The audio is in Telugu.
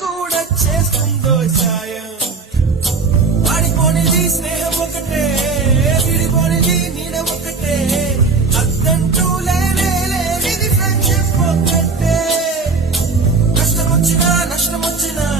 కూడా చేస్తుందో సాయం. ఆడిపోనిది స్నేహం ఒకటే, విడిపోనిది నీడ ఒకటే, అద్దంటూ లేనిది ఫ్రెండ్షిప్ ఒకటే. కష్టం వచ్చినా నష్టం వచ్చినా